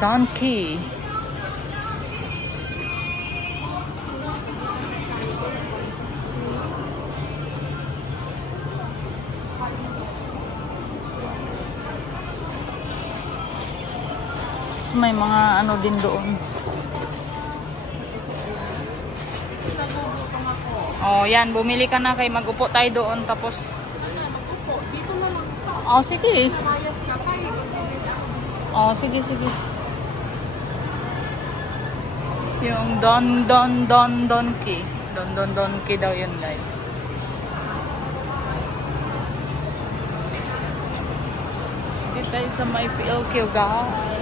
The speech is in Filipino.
Donkey. May mga ano din doon. Oh, yan. Bumili ka na kay mag-upo tayo doon. Tapos... Dito na lang. Oh, sige. Layas na kayo. Oh, sige, sige. Yung Donkey. Donkey daw yun, guys. Dito tayo sa may PLQ, guys.